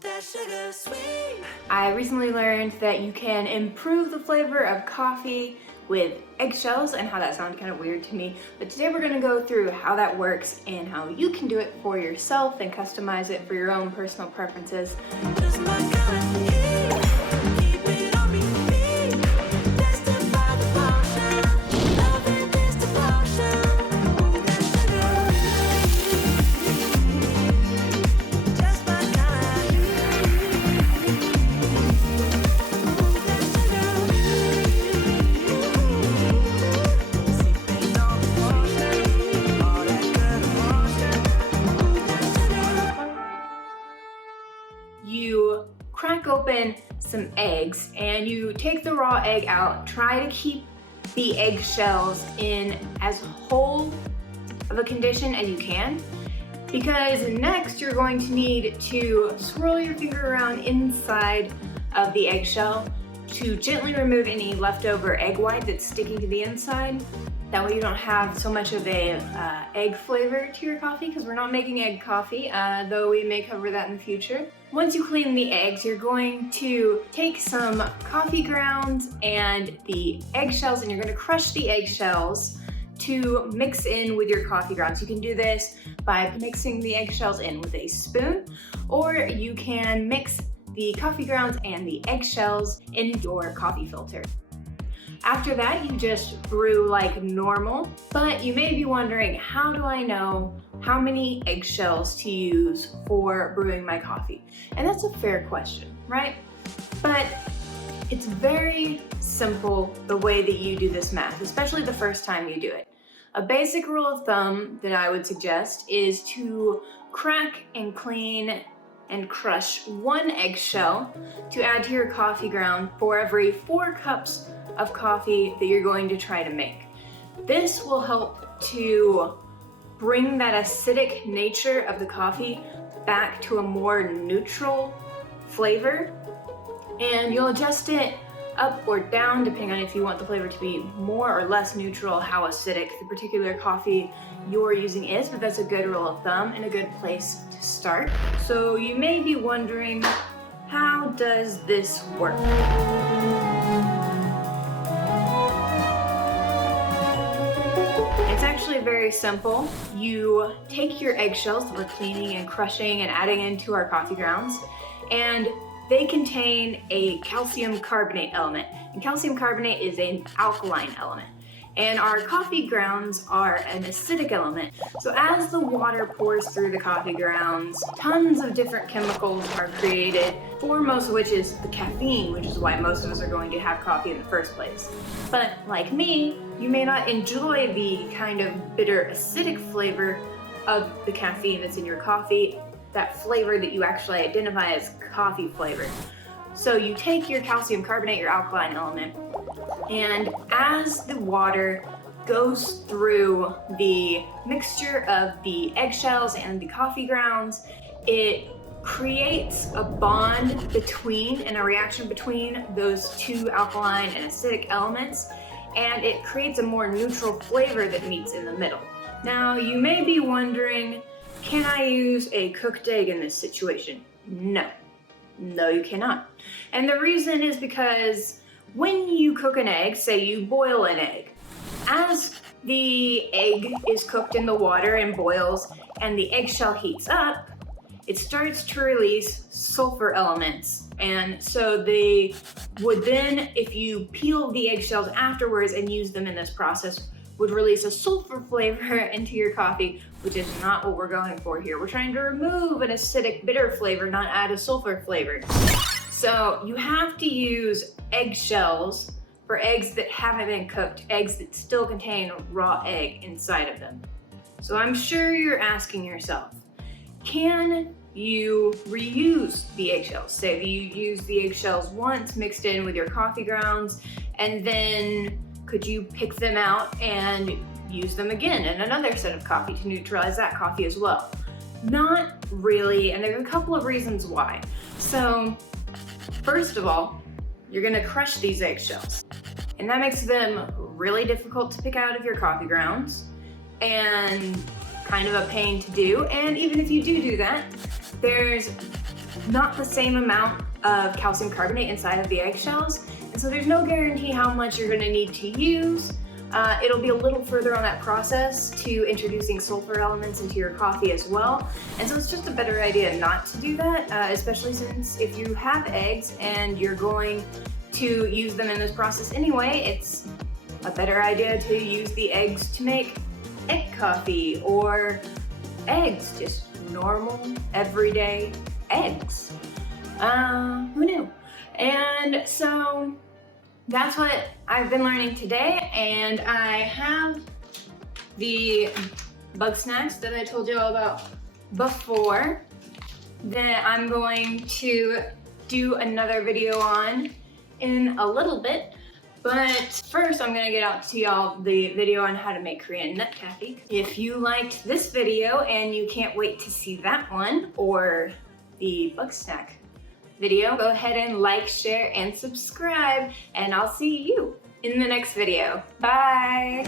that sugar sweet. I recently learned that you can improve the flavor of coffee with eggshells, and how that sounded kind of weird to me. But today we're gonna go through how that works and how you can do it for yourself and customize it for your own personal preferences. Just my kind of heat. Keep it on repeat. Tested by the potion. Loving is the potion. Ooh, that sugar. Just my kind of heat. Ooh, that sugar. Sipping on the potion. All that good emotion. Ooh, that sugar. You crack open some eggs and you take the raw egg out. Try to keep the eggshells in as whole of a condition as you can, because next you're going to need to swirl your finger around inside of the eggshell to gently remove any leftover egg white that's sticking to the inside. That way you don't have so much of a egg flavor to your coffee, because we're not making egg coffee, though we may cover that in the future. Once you clean the eggs, you're going to take some coffee grounds and the eggshells, and you're going to crush the eggshells to mix in with your coffee grounds. You can do this by mixing the eggshells in with a spoon, or you can mix the coffee grounds and the eggshells in your coffee filter. After that, you just brew like normal, but you may be wondering, how do I know how many eggshells to use for brewing my coffee? And that's a fair question, right? But it's very simple the way that you do this math, especially the first time you do it. A basic rule of thumb that I would suggest is to crack and clean and crush 1 eggshell to add to your coffee ground for every 4 cups of coffee that you're going to try to make. This will help to bring that acidic nature of the coffee back to a more neutral flavor, and you'll adjust it up or down depending on if you want the flavor to be more or less neutral, how acidic the particular coffee you're using is, but that's a good rule of thumb and a good place to start. So you may be wondering, how does this work? It's actually very simple. You take your eggshells that we're cleaning and crushing and adding into our coffee grounds, and they contain a calcium carbonate element. And calcium carbonate is an alkaline element. And our coffee grounds are an acidic element. So as the water pours through the coffee grounds, tons of different chemicals are created, foremost of which is the caffeine, which is why most of us are going to have coffee in the first place. But like me, you may not enjoy the kind of bitter acidic flavor of the caffeine that's in your coffee, that flavor that you actually identify as coffee flavor. So you take your calcium carbonate, your alkaline element, and as the water goes through the mixture of the eggshells and the coffee grounds, it creates a bond between and a reaction between those 2 alkaline and acidic elements, and it creates a more neutral flavor that meets in the middle. Now, you may be wondering, can I use a cooked egg in this situation? No, you cannot. And the reason is because when you cook an egg, say you boil an egg, as the egg is cooked in the water and boils and the eggshell heats up, it starts to release sulfur elements. And so they would then, if you peel the eggshells afterwards and use them in this process, would release a sulfur flavor into your coffee, which is not what we're going for here. We're trying to remove an acidic, bitter flavor, not add a sulfur flavor. So you have to use eggshells for eggs that haven't been cooked, eggs that still contain raw egg inside of them. So I'm sure you're asking yourself, can you reuse the eggshells? Say you use the eggshells once mixed in with your coffee grounds, and then could you pick them out and use them again in another set of coffee to neutralize that coffee as well? Not really, and there's a couple of reasons why. So first of all, you're gonna crush these eggshells, and that makes them really difficult to pick out of your coffee grounds and kind of a pain to do. And even if you do that, there's not the same amount of calcium carbonate inside of the eggshells, and so there's no guarantee how much you're gonna need to use. It'll be a little further on that process to introducing sulfur elements into your coffee as well. And so it's just a better idea not to do that, especially since if you have eggs and you're going to use them in this process anyway, it's a better idea to use the eggs to make egg coffee or eggs, just normal, everyday eggs. Who knew? And so that's what I've been learning today, and I have the bug snacks that I told you all about before that I'm going to do another video on in a little bit. But first I'm gonna get out to y'all the video on how to make Korean nut taffy. If you liked this video and you can't wait to see that one or the bug snack video, go ahead and like, share, and subscribe, and I'll see you in the next video. Bye!